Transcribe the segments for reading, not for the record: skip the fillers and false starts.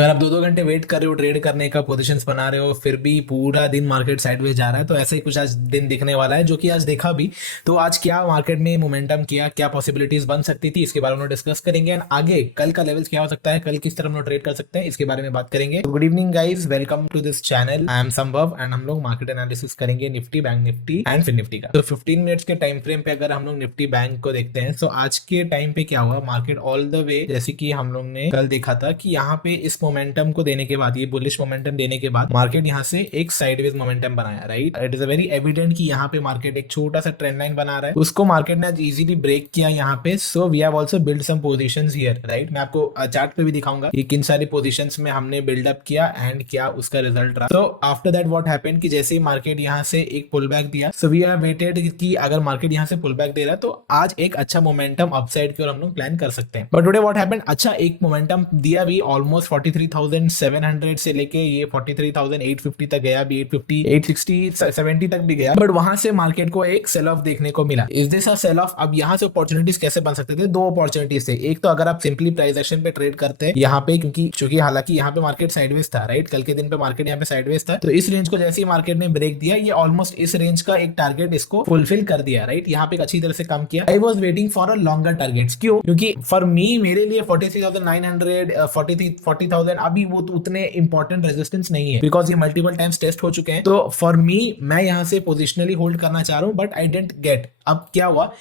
अगर आप 2-2 घंटे वेट कर रहे हो ट्रेड करने का, पोजीशंस बना रहे हो, फिर भी पूरा दिन मार्केट साइडवेज जा रहा है, तो ऐसा ही कुछ आज दिन दिखने वाला है, जो कि आज देखा भी। तो आज क्या मार्केट में मोमेंटम किया, क्या पॉसिबिलिटीज बन सकती थी, इसके बारे में डिस्कस करेंगे। एंड आगे कल का लेवल्स क्या हो सकता है, कल किस तरह हम लोग ट्रेड कर सकते हैं, इसके बारे में बात करेंगे। Good evening guys, welcome to this channel. I am Sambhav and हम लोग मार्केट एनालिसिस करेंगे निफ्टी, बैंक निफ्टी एंड फिर निफ्टी का। तो 15 मिनट्स के टाइम फ्रेम पे अगर हम लोग निफ्टी बैंक को देखते हैं, तो आज के टाइम पे क्या हुआ, मार्केट ऑल द वे, जैसे कि हम लोग ने कल देखा था कि यहाँ पे इस मोमेंटम को देने के बाद, ये बुलिश मोमेंटम देने के बाद मार्केट यहाँ से एक साइडवेज मोमेंटम बनाया, right. It is a very evident कि यहाँ पे मार्केट एक छोटा सा ट्रेंड लाइन बना रहा है, उसको मार्केट ने आज इजीली ब्रेक किया यहाँ पे। So we have also build some positions here, right. मैं आपको चार्ट पे भी दिखाऊंगा कि किन सारी पोजीशंस में हमने बिल्डअप किया एंड क्या उसका रिजल्ट रहा। So after that what happened कि जैसे ही मार्केट यहाँ से एक पुल बैक दिया, सो वी हैव वेटेड कि अगर मार्केट यहाँ से पुल बैक दे रहा है तो आज एक अच्छा मोमेंटम अपसाइड की ओर हम लोग प्लान कर सकते हैं। बट टुडे व्हाट हैपेंड, अच्छा एक मोमेंटम दिया भी, ऑलमोस्ट 43,700 से लेके ये 43,850 तक गया भी, 850 860 70 तक भी गया। बट वहां से मार्केट को एक सेल ऑफ देखने को मिला। Is this a sell off? अब यहाँ से अपॉर्चुनिटीज कैसे बन सकते थे? दो अपॉर्चुनिटीज थे। एक तो अगर आप सिंपली प्राइस एक्शन पे ट्रेड करते हैं यहाँ पे, क्योंकि हालांकि यहाँ पे मार्केट साइडवेज था, राइट। कल के दिन पे मार्केट यहाँ पे साइडवेज था, तो इस रेंज को जैसे ही मार्केट ने ब्रेक दिया, ये ऑलमोस्ट इस रेंज का एक टारगेट इसको फुलफिल कर दिया, राइट। यहाँ पे एक अच्छी तरह से काम किया। I was waiting for a longer targets. क्यों? क्योंकि फॉर मी, मेरे लिए 43,900 40,000 अभी वो तो उतने इंपॉर्टेंट रेजिस्टेंस नहीं है, बिकॉज ये मल्टीपल टाइम्स टेस्ट हो चुके हैं। तो फॉर मी, मैं यहाँ से पोजिशनली होल्ड करना चाह रहा हूँ, बट आई डेंट गेट। अब क्या हुआ,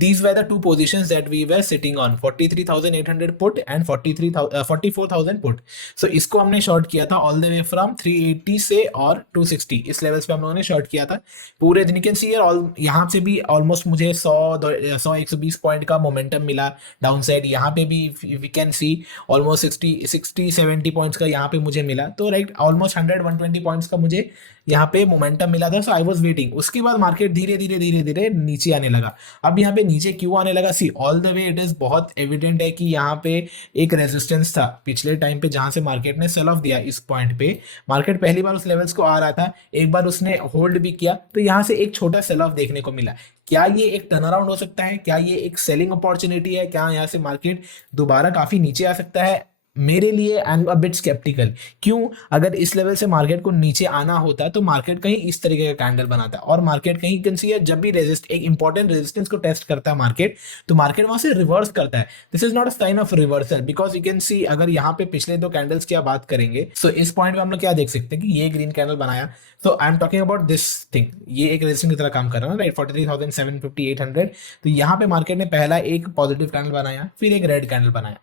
these were the two positions that we were sitting on, 43,800 put and 44,000 put. So इसको हमने शॉर्ट किया था ऑल द वे फ्रॉम 380 से और 260, इस लेवल्स पे हम लोगों ने शॉर्ट किया था पूरे दिन। कैन सी यहाँ से भी ऑलमोस्ट मुझे 100-120 पॉइंट का मोमेंटम मिला डाउन साइड। यहाँ पे भी we can see almost 60-70 points का यहाँ पे मुझे मिला। तो राइट, ऑलमोस्ट 100-120 पॉइंट्स का मुझे यहाँ पे मोमेंटम मिला था। सो आई वाज वेटिंग। उसके बाद मार्केट धीरे धीरे धीरे धीरे नीचे आने लगा। अब यहाँ पे नीचे क्यों आने लगा? See, all the way it is बहुत एविडेंट है कि यहाँ पे एक रेजिस्टेंस था पिछले टाइम पे, जहां से मार्केट ने सेल ऑफ दिया। इस पॉइंट पे मार्केट पहली बार उस लेवल्स को आ रहा था, एक बार उसने होल्ड भी किया, तो यहाँ से एक छोटा सेल ऑफ देखने को मिला। क्या ये एक टर्न अराउंड हो सकता है? क्या ये एक सेलिंग अपॉर्चुनिटी है? क्या यहाँ से मार्केट दोबारा काफी नीचे आ सकता है? मेरे लिए I am a bit sceptical. क्यों? अगर इस लेवल से मार्केट को नीचे आना होता तो मार्केट कहीं इस तरीके का कैंडल बनाता, और मार्केट कहीं कंसीडर, जब भी एक इंपॉर्टेंट रेजिस्टेंस को टेस्ट करता है मार्केट, तो मार्केट वहां से रिवर्स करता है। This is not a sign of reversal, because you can see, अगर यहाँ पे पिछले दो कैंडल्स की बात करेंगे, सो इस पॉइंट पे हम लोग क्या देख सकते हैं कि ये ग्रीन कैंडल बनाया। तो I am talking about this thing, ये एक रेजिस्टेंस की तरह काम कर रहा है, राइट। 43,750-800। तो यहाँ पे मार्केट ने पहला एक पॉजिटिव कैंडल बनाया, फिर एक रेड कैंडल बनाया,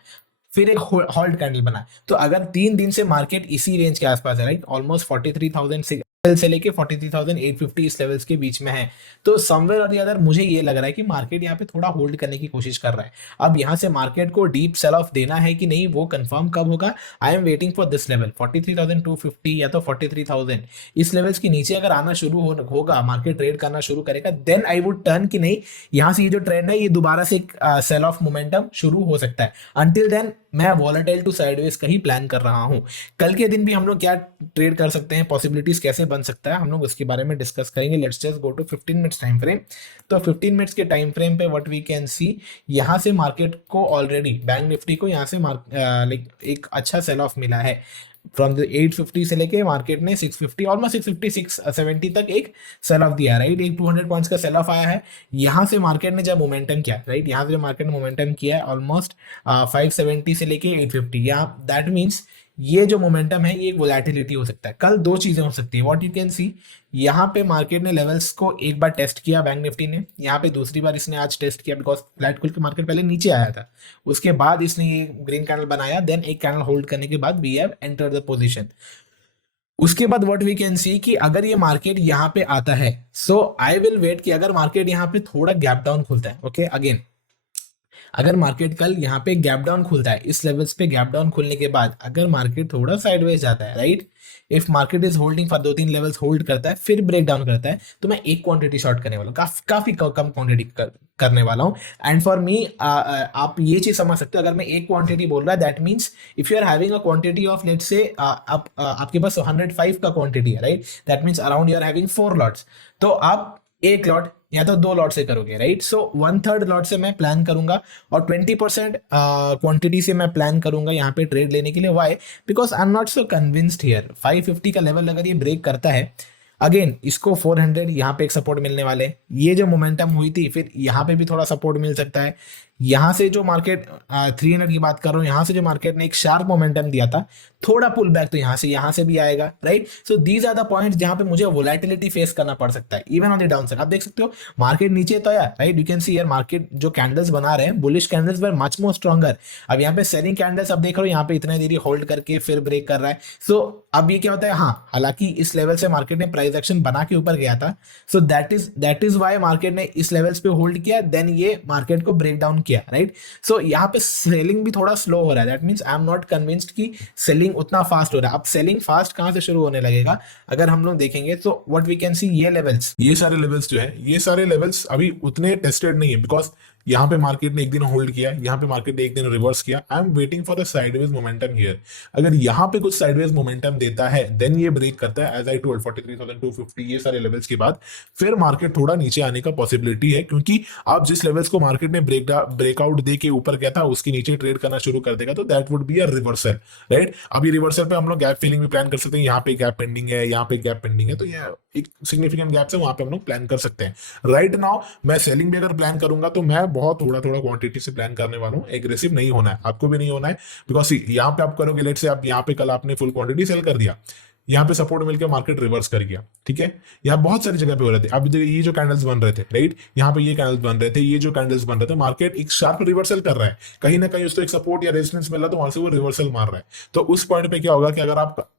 फिर एक होल्ड कैंडल बना। तो अगर 3 दिन से मार्केट इसी रेंज के आसपास है, राइट, ऑलमोस्ट 43,000 से लेके 43,850 इस लेवल्स के बीच में है, तो समवेयर और अदर मुझे ये लग रहा है कि मार्केट यहाँ पे थोड़ा होल्ड करने की कोशिश कर रहा है। अब यहाँ से मार्केट को डीप सेल ऑफ देना है कि नहीं, वो कंफर्म कब होगा? I am waiting for this level 43,250 या तो 43,000। इस लेवल्स के नीचे अगर आना शुरू होगा, मार्केट ट्रेड करना शुरू करेगा, देन आई वुड टर्न कि नहीं, यहाँ से ये जो ट्रेंड है ये दोबारा से एक सेल ऑफ मोमेंटम शुरू हो सकता है। अंटिल देन मैं वॉलेटाइल टू साइडवेज का ही प्लान कर रहा हूं। कल के दिन भी हम लोग क्या ट्रेड कर सकते हैं, पॉसिबिलिटीज कैसे बन सकता है, हम लोग उसके बारे में डिस्कस करेंगे। Let's just go to 15 minutes time frame. तो 15 मिनट्स के टाइम फ्रेम पे व्हाट वी कैन सी, यहाँ से मार्केट को ऑलरेडी, बैंक निफ्टी को यहाँ से लाइक एक अच्छा सेल ऑफ मिला है। फ्रॉम द 850 से लेके मार्केट ने 650, ऑलमोस्ट 650 670 तक एक सेल ऑफ दिया, राइट। एक 200 पॉइंट्स का सेल ऑफ आया है। यहाँ से मार्केट ने जब मोमेंटम किया, राइट, यहाँ से जो मार्केट ने मोमेंटम किया है ऑलमोस्ट 570 से लेके 850, यहाँ दैट मीन्स ये जो मोमेंटम है ये एक वोलेटिलिटी हो सकता है। कल दो चीजें हो सकती है, व्हाट यू कैन सी, यहाँ पे मार्केट ने लेवल्स को एक बार टेस्ट किया बैंक निफ्टी ने, यहाँ पे दूसरी बार इसने आज टेस्ट किया, बिकॉज फ्लैट खुल के मार्केट पहले नीचे आया था, उसके बाद इसने ये ग्रीन कैंडल बनाया, देन एक कैंडल होल्ड करने के बाद we have enter the position. उसके बाद व्हाट वी कैन सी कि अगर ये मार्केट यहाँ पे आता है, सो आई विल वेट कि अगर मार्केट यहाँ पे थोड़ा गैप डाउन खुलता है, ओके, अगेन अगर मार्केट कल यहाँ पे गैप डाउन खुलता है, इस लेवल्स पे गैप डाउन खुलने के बाद अगर मार्केट थोड़ा साइडवेज जाता है, right, if market is holding for 2-3 levels hold करता है, फिर ब्रेक डाउन करता है, तो मैं एक क्वांटिटी शॉर्ट करने वाला हूँ, काफी कम क्वांटिटी करने वाला हूँ। एंड फॉर मी, आप ये चीज समझ सकते हो, अगर मैं एक क्वांटिटी बोल रहा है, that means if you are having a quantity of let's say आपके पास 105 का क्वांटिटी है, right, that means around you are having 4 lots. तो आप एक लॉट या तो 2 लॉट से करोगे, राइट। सो 1/3 लॉट से मैं प्लान करूंगा और 20% क्वांटिटी से मैं प्लान करूंगा यहाँ पे ट्रेड लेने के लिए। Why? Because I am not so convinced here. 550 का लेवल अगर ये ब्रेक करता है, अगेन इसको 400 यहाँ पे एक सपोर्ट मिलने वाले हैं। ये जो मोमेंटम हुई थी, फिर यहाँ पे भी थोड़ा सपोर्ट मिल सकता है। यहाँ से जो मार्केट 300 की बात कर रहा हूँ, यहाँ से जो मार्केट ने एक शार्प मोमेंटम दिया था, थोड़ा पुल बैक तो यहाँ से भी आएगा, right. So these are the points जहाँ पे मुझे वोलेटिलिटी फेस करना पड़ सकता है, even on the down side. आप देख सकते हो मार्केट नीचे तो आया, राइट। यू कैन सी यार मार्केट जो कैंडल्स बना रहे हैं, bullish candles were much more stronger. अब यहाँ पे सेलिंग कैंडल्स आप देख रहे हो, यहाँ पे इतने देरी होल्ड करके फिर ब्रेक कर रहा है। सो अब ये क्या होता है, हाँ, हालांकि इस लेवल से मार्केट ने प्राइस एक्शन बना के ऊपर गया था। So that is why market ने इस लेवल्स पे होल्ड किया, देन ये मार्केट को ब्रेक डाउन किया, राइट। सो यहाँ पे सेलिंग भी थोड़ा स्लो हो रहा है। That means I am not convinced कि सेलिंग उतना फास्ट हो रहा है। अब सेलिंग फास्ट कहाँ से शुरू होने लगेगा अगर हम लोग देखेंगे तो व्हाट वी कैन सी, ये सारे लेवल्स जो है, ये सारे लेवल्स अभी उतने टेस्टेड नहीं है, बिकॉज यहाँ पे मार्केट ने एक दिन होल्ड किया, यहाँ पे मार्केट ने एक दिन रिवर्स किया। I am waiting for the sideways momentum here. अगर यहाँ पे कुछ साइडवेज मोमेंटम देता है, देन ये ब्रेक करता है एज आई टोल्ड 43,250 ये सारे लेवल्स के बाद, फिर मार्केट थोड़ा नीचे आने का पॉसिबिलिटी है, क्योंकि आप जिस लेवल्स को मार्केट ने ब्रेकआउट दे के ऊपर गया था उसके नीचे ट्रेड करना शुरू कर देगा, तो that would be a reversal, right. अब ये रिवर्सल पे हम लोग गैप फिलिंग भी प्लान कर सकते हैं। यहाँ पे गैप पेंडिंग है, यहाँ पे गैप पेंडिंग है, तो ये एक सिग्निफिकेंट गैप है, वहां पे हम लोग प्लान कर सकते हैं। राइट नाउ मैं सेलिंग भी अगर प्लान करूंगा तो मैं बहुत थोड़ा थोड़ा क्वांटिटी से प्लान करने वाला हूँ। एग्रेसिव नहीं होना है, आपको भी नहीं होना है, बिकॉज यहाँ पे आप करोगे, लेट से आप यहाँ पे कल आपने फुल क्वांटिटी सेल कर दिया, यहाँ पे सपोर्ट मिलकर मार्केट रिवर्स कर गया, ठीक है। यहाँ बहुत सारी जगह पे हो रहे थे। अब ये जो कैंडल्स बन रहे थे, राइट, यहाँ पे ये कैंडल्स बन रहे थे, ये जो कैंडल्स बन रहे थे, मार्केट एक शार्प रिवर्सल कर रहा है, कहीं ना कहीं उसको एक सपोर्ट या रेजिस्टेंस मिल रहा है, तो वहां से वो रिवर्सल मार रहा है। तो उस पॉइंट पे क्या होगा कि अगर आप,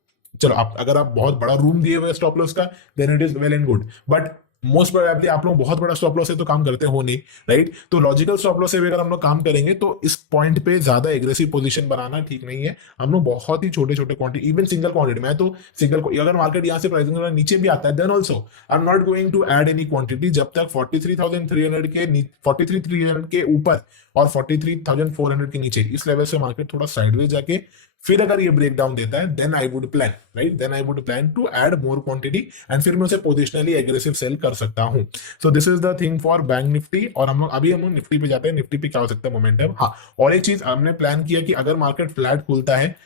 चलो आप अगर आप बहुत बड़ा रूम दिए हुए स्टॉप लॉस का, then it is well and good, but most probably आप लोग बहुत बड़ा स्टॉप लॉस से तो काम करते हो नहीं, राइट। तो लॉजिकल स्टॉप लॉस से भी अगर हम लोग काम करेंगे तो इस पॉइंट पे ज्यादा एग्रेसिव पोजीशन बनाना ठीक नहीं है। हम लोग बहुत ही छोटे छोटे क्वांटिटी, इवन सिंगल क्वांटिटी, मैं तो सिंगल, अगर मार्केट यहाँ से प्राइसिंग नीचे भी आता है, then also I am not going to add any quantity जब तक 43,300 के ऊपर और 43,400 के नीचे इस लेवल से मार्केट थोड़ा साइडवेज जाके फिर अगर ये ब्रेक डाउन देता है, then I would plan, right, then I would plan to add more quantity and फिर मैं उसे पोजिशनली एग्रेसिव सेल कर सकता हूं। So this is the thing for Bank Nifty. और हम लोग निफ्टी पे जाते हैं। निफ्टी पे क्या हो सकता है मोमेंटम। हाँ, और एक चीज हमने प्लान किया कि अगर मार्केट फ्लैट खुलता है,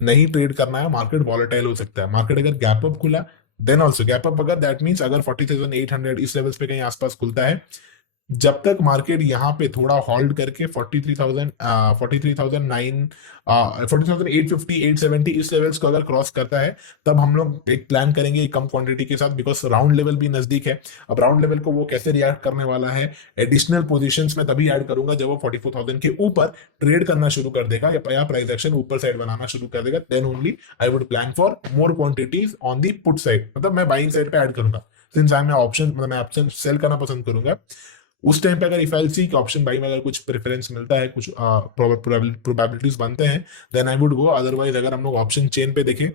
नहीं ट्रेड करना है, मार्केट वॉलेटाइल हो सकता है। मार्केट अगर गैप अप खुला, देन ऑल्सो गैप अप, अगर दैट मीन्स अगर 40,800 इस लेवल्स पे कहीं आसपास खुलता है, जब तक मार्केट यहाँ पे थोड़ा होल्ड करके 43,000 43,009 43,850 870 इस लेवल्स को अगर क्रॉस करता है, तब हम लोग एक प्लान करेंगे कम क्वांटिटी के साथ, बिकॉज राउंड लेवल भी नजदीक है। अब राउंड लेवल को वो कैसे रिएक्ट करने वाला है, एडिशनल पोजीशंस में तभी ऐड करूंगा जब वो 44,000 के ऊपर ट्रेड करना शुरू कर देगा या प्राइस एक्शन ऊपर साइड बनाना शुरू कर देगा, then only I would plan for more quantities on the put side. मतलब मैं बाइंग साइड पे ऐड करूंगा, सिंस आई मैं ऑप्शन सेल करना पसंद करूंगा। उस टाइम पे अगर इफ आई सी कि ऑप्शन बाई में अगर कुछ प्रेफरेंस मिलता है, कुछ प्रोबेबिलिटीज बनते हैं, then I would go. Otherwise अगर हम लोग ऑप्शन चेन पे देखें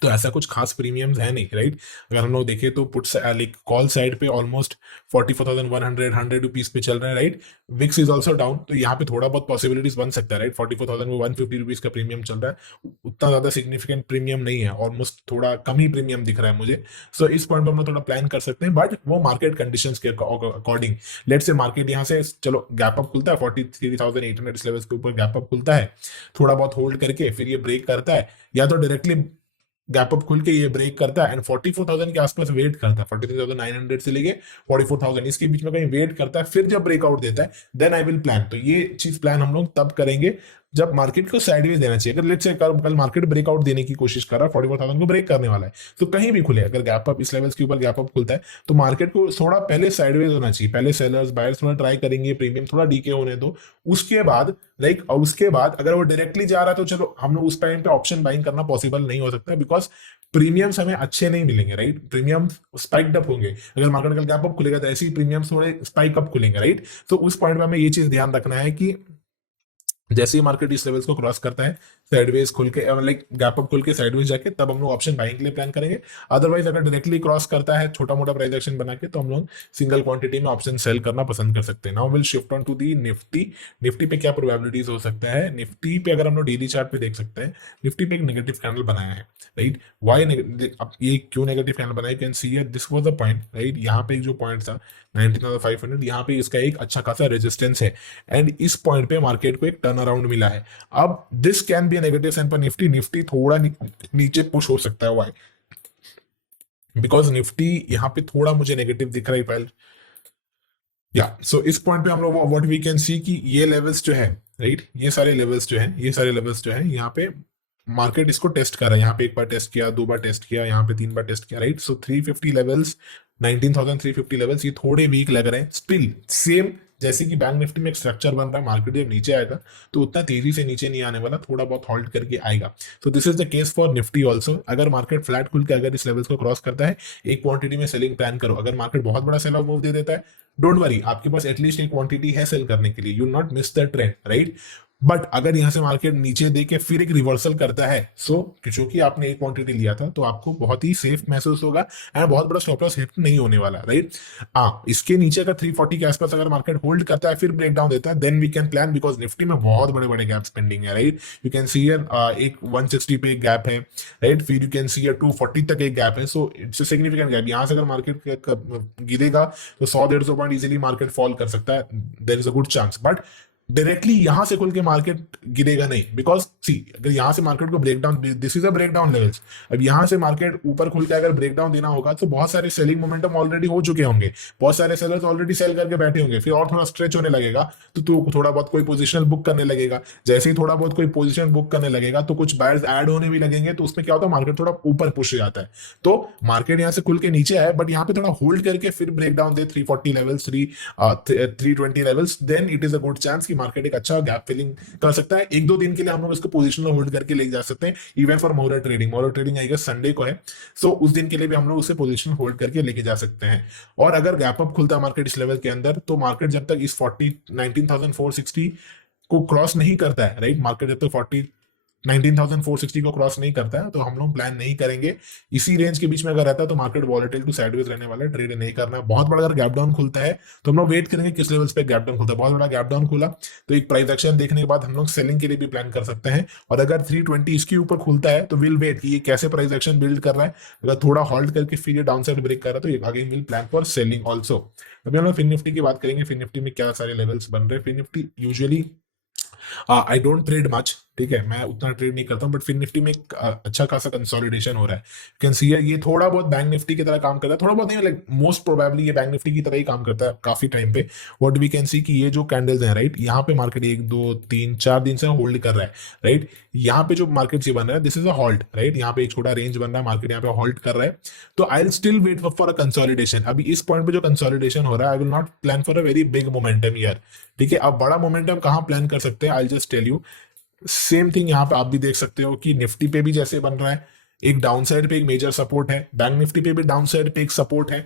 तो ऐसा कुछ खास प्रीमियम्स है नहीं, राइट। अगर हम लोग देखें तो पुट लाइक कॉल साइड पे ऑलमोस्ट 44,100 रुपीज पे चल रहे हैं, right. VIX is also down, तो यहाँ पे थोड़ा बहुत पॉसिबिलिटीज बन सकता है, राइट। 44,150 रुपीज का प्रीमियम चल रहा है, उतना ज्यादा सिग्निफिकेंट प्रीमियम नहीं है, ऑलमोस्ट थोड़ा कम ही प्रीमियम दिख रहा है मुझे। सो इस पॉइंट पर हम लोग थोड़ा प्लान कर सकते हैं, बट वो मार्केट कंडीशंस के अकॉर्डिंग। लेट से मार्केट यहाँ से चलो गैप अप खुलता है 43,800 इस लेवल के ऊपर गैप अप खुलता है, थोड़ा बहुत होल्ड करके फिर ये ब्रेक करता है, या तो डायरेक्टली गैप अप खुल के ये ब्रेक करता है एंड 44,000 के आसपास वेट करता है, 43,900 से लेके 44,000 इसके बीच में कहीं वेट करता है, फिर जब ब्रेकआउट देता है, देन आई विल प्लान। तो ये चीज प्लान हम लोग तब करेंगे जब मार्केट को साइडवेज देना चाहिए। अगर लेट्स से कल मार्केट ब्रेकआउट देने की कोशिश कर रहा है, 44,000 को ब्रेक करने वाला है, तो कहीं भी खुले, अगर गैप अप इस लेवल्स के ऊपर गैप अप खुलता है, तो मार्केट को थोड़ा पहले साइडवेज होना चाहिए। पहले सेलर्स बायर्स थोड़ा ट्राई करेंगे, प्रीमियम थोड़ा डीके होने दो, उसके बाद उसके बाद अगर वो डायरेक्टली जा रहा है तो चलो हम लोग उस टाइम पे ऑप्शन बाइंग करना पॉसिबल नहीं हो सकता, बिकॉज प्रीमियम्स हमें अच्छे नहीं मिलेंगे, राइट। प्रीमियम स्पाइक्ड अप होंगे, अगर मार्केट कल गैप अप खुलेगा तो ऐसे ही प्रीमियम्स थोड़े स्पाइक अप खुलेंगे, राइट। तो उस पॉइंट पे हमें ये चीज ध्यान रखना है कि जैसे ही मार्केट इस लेवल्स को क्रॉस करता है, साइडवेज खुल के लाइक गैप अप खुल के साइडवेज जाके तब हम लोग ऑप्शन बाइंग के लिए प्लान करेंगे। अदरवाइज अगर डायरेक्टली क्रॉस करता है छोटा मोटा प्राइस एक्शन बना के, तो हम लोग सिंगल क्वांटिटी में ऑप्शन सेल करना पसंद कर सकते हैं। Now will shift on to the Nifty. Nifty पे क्या प्रोबेबिलिटीज हो सकता है? निफ्टी पे अगर हम लोग डेली चार्ट पे देख सकते हैं, निफ्टी पे एक नेगेटिव कैंडल बनाया है, राइट। वाई अब ये क्यों नेगेटिव कैंडल बनाया? Can see this was the point, right. यहाँ पे एक जो पॉइंट था 19,500, यहाँ पे इसका एक अच्छा खासा रेजिस्टेंस है, एंड इस पॉइंट पे मार्केट को एक टर्न अराउंड मिला है। अब this can be negative sign पर निफ्टी। निफ्टी थोड़ा नीचे पुश हो सकता है। वाई? बिकॉज निफ्टी यहाँ पे थोड़ा मुझे नेगेटिव दिख रहा है पहले। या सो इस पॉइंट पे हम लोग व्हाट वी कैन सी कि ये लेवल्स जो है, राइट, ये सारे लेवल्स जो है, ये सारे लेवल्स जो है, यहाँ पे मार्केट इसको टेस्ट कर रहा है। यहाँ पे एक बार टेस्ट किया, दो बार टेस्ट किया, यहाँ पे तीन बार टेस्ट किया, राइट। सो 350 लेवल्स, 19,350 लेवल्स, ये थोड़े वीक लग रहे हैं स्टिल। सेम जैसे कि बैंक निफ्टी में एक स्ट्रक्चर बन रहा है, मार्केट जब नीचे आएगा तो उतना तेजी से नीचे नहीं आने वाला, थोड़ा बहुत हॉल्ट करके आएगा। तो this is the case for Nifty also. अगर मार्केट फ्लैट खुल के अगर इस लेवल्स को क्रॉस करता है, एक क्वांटिटी में सेलिंग प्लान करो। अगर मार्केट बहुत बड़ा सेल ऑफ मूव दे देता है, डोंट वरी, आपके पास एटलीस्ट एक क्वांटिटी है सेल करने के लिए। You not miss the trend, right. But अगर यहां से मार्केट नीचे दे के फिर एक रिवर्सल करता है, सो क्योंकि आपने एक क्वांटिटी लिया था, तो आपको बहुत ही सेफ महसूस होगा, एंड बहुत बड़ा स्टॉप लॉस हिट नहीं होने वाला, राइट। हाँ, इसके नीचे अगर 340 के आसपास अगर मार्केट होल्ड करता है, फिर ब्रेक डाउन देता है, then we can plan, because Nifty में बहुत बड़े बड़े गैप्स पेंडिंग है, राइट। यू कैन सी एक 160 पे एक गैप है, राइट। फिर यू कैन सी 240 तक एक गैप है। So it's significant gap. यहाँ से अगर मार्केट गिरेगा तो 100-150 पॉइंट इजिली मार्केट फॉल कर सकता है, there is a good chance. But directly यहां से खुल के मार्केट गिरेगा नहीं, बिकॉज सी अगर यहां से मार्केट को break down, this is a break down levels. अब यहां से मार्केट ऊपर खुल के अगर ब्रेक डाउन देना होगा, तो बहुत सारे सेलिंग मोमेंटम ऑलरेडी हो चुके होंगे, बहुत सारे सेलर्स ऑलरेडी सेल करके बैठे होंगे, फिर और थोड़ा स्ट्रेच होने लगेगा, तो तू थोड़ा बहुत कोई पोजिशन बुक करने लगेगा। जैसे ही थोड़ा बहुत कोई पोजिशन बुक करने लगेगा, तो कुछ बायर्स ऐड होने भी लगेंगे, तो उसमें क्या होता है, मार्केट थोड़ा ऊपर पुश हो जाता है। तो मार्केट यहाँ से खुल के नीचे आए, बट यहाँ पे थोड़ा होल्ड करके फिर ब्रेक डाउन दे 340 levels, 320 levels, then it is a good chance कि मार्केट एक अच्छा गैप फिलिंग कर सकता है। एक दो दिन के लिए हम लोग इसको पोजीशन में होल्ड करके ले जा सकते हैं, even for morrow trading. Morrow trading I guess Sunday को है, सो उस दिन के लिए भी हम लोग उसे पोजीशन होल्ड करके लेके जा सकते हैं। और अगर गैप अप खुलता है मार्केट इस लेवल के अंदर, तो मार्केट जब तक इस 19,460 को क्रॉस नहीं करता है, राइट, मार्केट जब तक 19,460 को क्रॉस नहीं करता है, तो हम लोग प्लान नहीं करेंगे। इसी रेंज के बीच में अगर रहता है, तो मार्केट वॉलेटाइल टू साइडवेज रहने वाला है, ट्रेड नहीं करना। बहुत बड़ा अगर गैप डाउन खुलता है, तो हम लोग वेट करेंगे किस लेवल्स पे गैप डाउन खुलता है। बहुत बड़ा गैप डाउन खुला, तो एक प्राइस एक्शन देखने के बाद हम लोग सेलिंग के लिए भी प्लान कर सकते हैं। और अगर 320 इसके ऊपर खुलता है, तो विल वेट कि ये कैसे प्राइस एक्शन बिल्ड कर रहा है। अगर थोड़ा हॉल्ट करके फिर ये डाउन साइड ब्रेक कर रहा है, तो again will plan for selling also. अभी हम लोग फिन निफ्टी की बात करेंगे। फिन निफ्टी में क्या सारे लेवल्स बन रहे हैं। Fin Nifty usually I don't trade much, ठीक है, मैं उतना ट्रेड नहीं करता हूं, बट फिर निफ्टी में एक अच्छा खासा कंसोलिडेशन हो रहा है। कैन सी ये थोड़ा बहुत बैंक निफ्टी की तरह काम करता है, थोड़ा बहुत नहीं, लाइक मोस्ट प्रोबेबली ये बैंक निफ्टी की तरह ही काम करता है काफी टाइम पे। व्हाट वी कैन सी कि ये जो कैंडल्स हैं, राइट, यहाँ पे मार्केट 1 2 3 4 दिन से होल्ड कर रहा है, राइट। यहाँ पे जो मार्केट से बन रहा है, this is a halt, right. यहाँ पे एक छोटा रेंज बन रहा है, मार्केट यहाँ पे हॉल्ट कर रहा है, तो I will still wait for a consolidation. अभी इस पॉइंट पे जो कंसोलिडेशन हो रहा है, I will not plan for a very big momentum here, ठीक है। अब बड़ा मोमेंटम कहाँ प्लान कर सकते हैं, I just tell you. Same thing यहाँ पे आप भी देख सकते हो कि निफ्टी पे भी जैसे बन रहा है, एक डाउन साइड पे एक मेजर सपोर्ट है, बैंक निफ्टी पे भी डाउन साइड पे एक सपोर्ट है,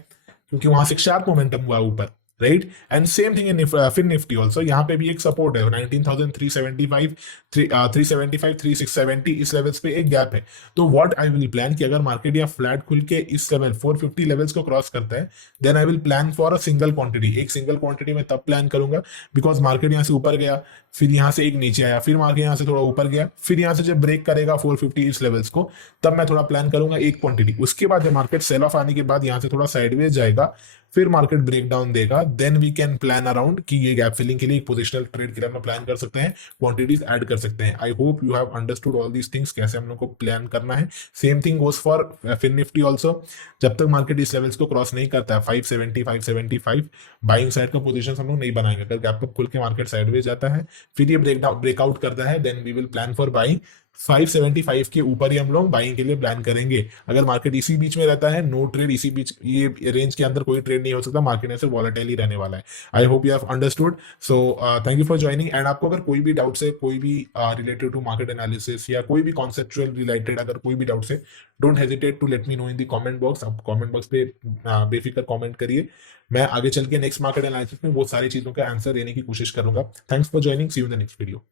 क्योंकि वहां से शार्प मोमेंटम हुआ ऊपर, right. And same thing in फिर निफ्टी ऑल्सो, यहाँ पे भी एक सपोर्ट है 19,375, 375, 3,670, इस लेवल्स पे एक गैप है। तो व्हाट आई विल प्लान कि अगर मार्केट या फ्लैट खुल के इस लेवल 450 लेवल्स को क्रॉस करता है, then I will plan for a single quantity. एक सिंगल क्वांटिटी में तब प्लान करूंगा, बिकॉज मार्केट यहाँ से ऊपर गया, फिर यहाँ से एक नीचे आया, फिर मार्केट यहाँ से थोड़ा ऊपर गया, फिर यहाँ से जब ब्रेक करेगा 450 इस लेवल्स को, तब मैं थोड़ा प्लान करूंगा एक क्वांटिटी। उसके बाद जब मार्केट सेल ऑफ आने के बाद यहाँ से थोड़ा साइडवेज जाएगा, फिर मार्केट ब्रेक डाउन देगा, then we can plan around कि ये गैप फिलिंग के लिए एक पोजिशनल ट्रेड के लिए हम प्लान कर सकते हैं, क्वांटिटीज ऐड कर सकते हैं। I hope you have understood all these things, कैसे हम लोग को प्लान करना है। Same thing goes for Fin Nifty also. जब तक मार्केट इस लेवल्स को क्रॉस नहीं करता है 570, 575, बाइंग साइड का पोजीशन हम लोग नहीं बनाएंगे। अगर गैप अप खुल के मार्केट साइडवेज जाता है, फिर ये ब्रेकआउट करता है, then we will plan for buying 575 के ऊपर ही हम लोग बाइंग के लिए प्लान करेंगे। अगर मार्केट इसी बीच में रहता है, नो ट्रेड, इसी बीच ये रेंज के अंदर कोई ट्रेड नहीं हो सकता, मार्केट ऐसे वॉलेटाइल ही रहने वाला है। आई hope you have understood. So thank you for joining. And आपको अगर कोई भी डाउट्स है, कोई भी रिलेटेड टू मार्केट एनालिसिस या कोई भी कॉन्सेप्चुअल रिलेटेड अगर कोई भी डाउट्स है, don't hesitate to let me know in the comment box. आप कमेंट बॉक्स पे बेफिक्र कमेंट करिए। मैं आगे चल के नेक्स्ट मार्केट एनालिसिस में वो सारी चीजों का आंसर देने की कोशिश करूंगा। Thanks for joining, see you in the next video.